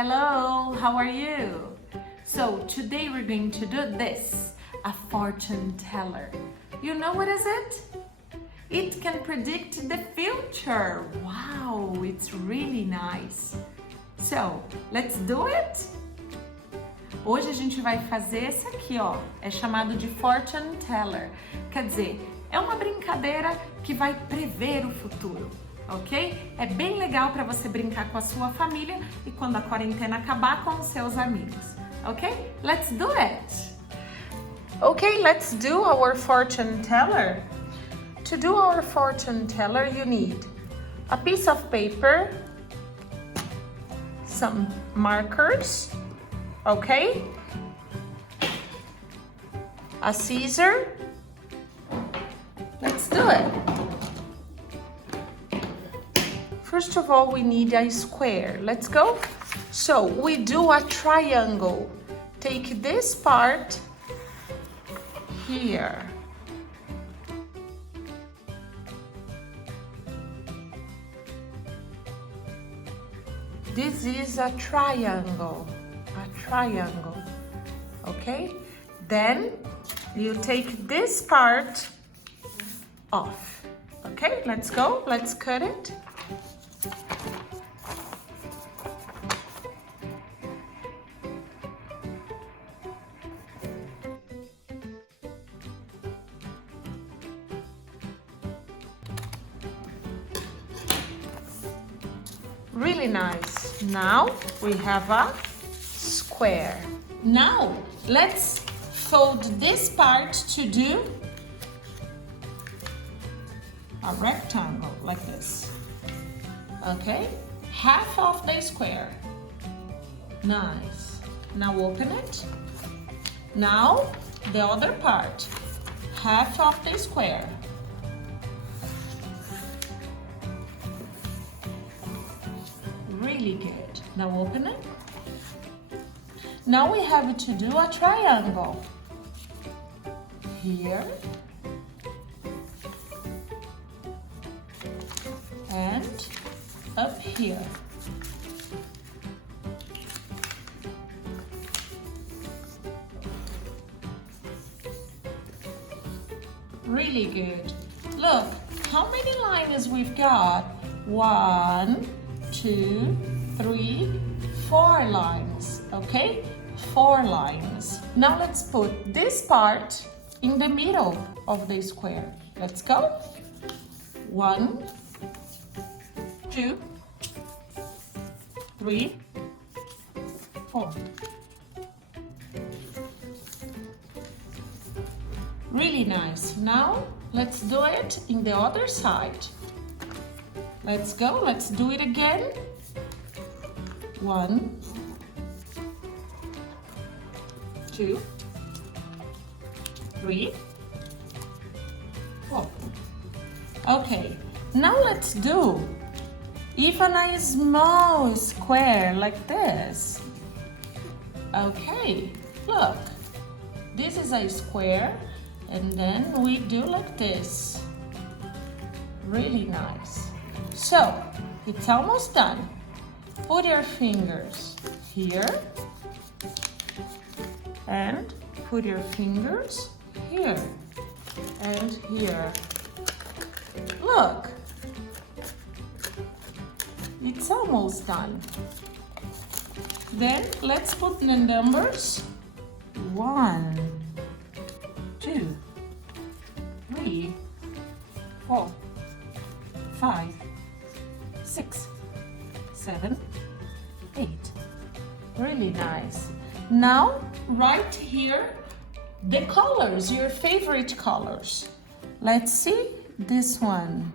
Hello, how are you? So today we're going to do this, a fortune teller. You know what is it? It can predict the future. Wow, it's really nice. So, let's do it? Hoje a gente vai fazer esse aqui, ó. É chamado de fortune teller. Quer dizer, é uma brincadeira que vai prever o futuro, ok? É bem legal para você brincar com a sua família e quando a quarentena acabar com os seus amigos, ok? Let's do it! Okay, let's do our fortune teller. To do our fortune teller, you need a piece of paper, some markers, okay? A scissor. Let's do it. First of all, we need a square. Let's go. So we do a triangle. Take this part here. This is a triangle, okay? Then you take this part off, okay? Let's go, let's cut it. Really nice. Now we have a square. Now let's fold this part to do a rectangle like this. Okay? Half of the square. Nice. Now open it. Now the other part. Half of the square. Really good. Now open it. Now we have to do a triangle. Here. And up here. Really good. Look, how many lines we've got? 1, 2, 3, 4 lines, okay? 4 lines. Now let's put this part in the middle of the square. Let's go. 1, 2, 3, 4. Really nice. Now let's do it in the other side. Let's go, let's do it again. 1, 2, 3, 4. Okay, now let's do even a small square like this. Okay, look, this is a square and then we do like this. Really nice. So, it's almost done. Put your fingers here and put your fingers here and here. Look, it's almost done. Then let's put the numbers 1, 2, 3, 4, 5, 6, 7, 8. Really nice. Now, right here, the colors, your favorite colors. Let's see this one.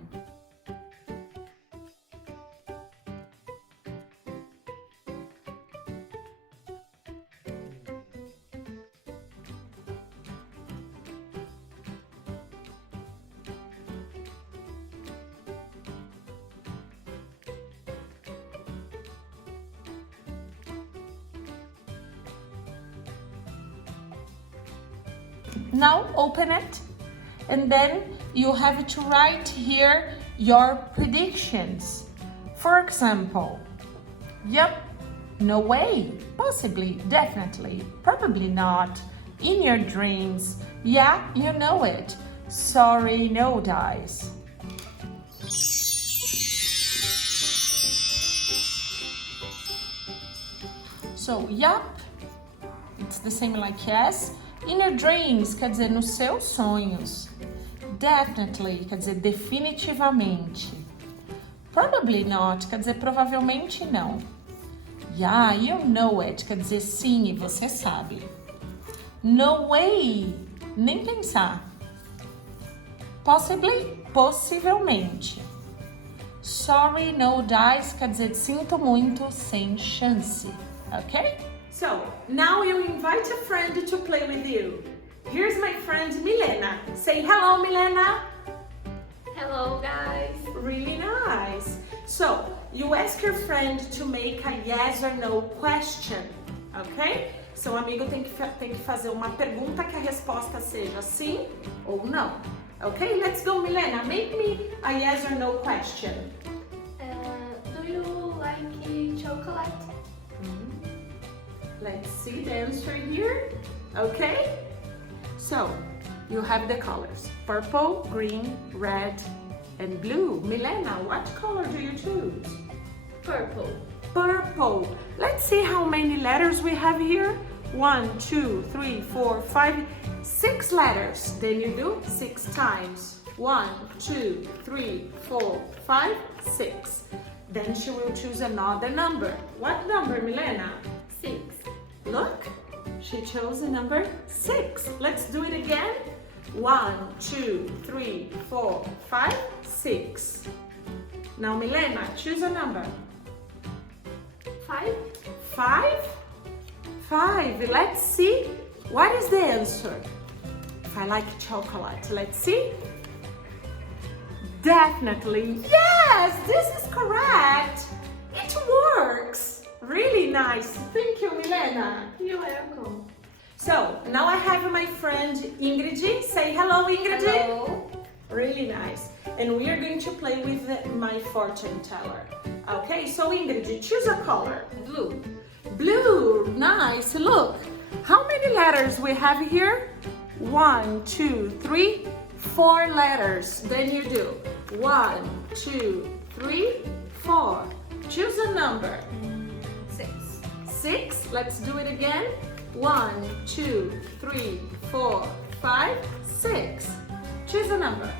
Now open it and then you have to write here your predictions. For example, yep, No way. Possibly, definitely, probably not. In your dreams. Yeah, you know it. Sorry, no dice. So, yup, it's the same like yes. In your dreams quer dizer nos seus sonhos. Definitely quer dizer definitivamente. Probably not quer dizer provavelmente não. Yeah, you know it quer dizer sim e você sabe. No way, nem pensar. Possibly, possivelmente. Sorry, no dice quer dizer sinto muito, sem chance. Okay? So, now you invite a friend to play with you. Here's my friend Milena. Say hello, Milena. Hello, guys. Really nice. So, you ask your friend to make a yes or no question. Okay? Seu amigo tem que fazer uma pergunta que a resposta seja sim ou não. Okay? Let's go, Milena. Make me a yes or no question. Do you like chocolate? Let's see the answer here. Okay? So, you have the colors. Purple, green, red, and blue. Milena, what color do you choose? Purple. Purple. Let's see how many letters we have here. 1, 2, 3, 4, 5, 6 letters. Then you do 6 times. 1, 2, 3, 4, 5, 6. Then she will choose another number. What number, Milena? 6. Look, she chose the number 6. Let's do it again. 1, 2, 3, 4, 5, 6. Now, Milena, choose a number. 5. 5? 5. Let's see. What is the answer? If I like chocolate, let's see. Definitely. Yes, this is correct. It works. Really nice. Thank you, Milena. You're welcome. So, now I have my friend Ingrid. Say hello, Ingrid. Hello. Really nice. And we are going to play with my fortune teller. Okay, so Ingrid, choose a color. Blue. Blue, nice. Look, how many letters we have here? 1, 2, 3, 4 letters. Then you do 1, 2, 3, 4. Choose a number. 6. 6. Let's do it again. 1, 2, 3, 4, 5, 6. Choose a number.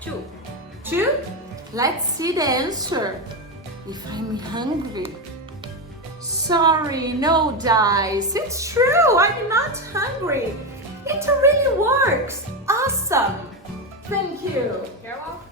2. 2. Let's see the answer. If I'm hungry. Sorry, no dice. It's true, I'm not hungry. It really works. Awesome. Thank you. You're welcome.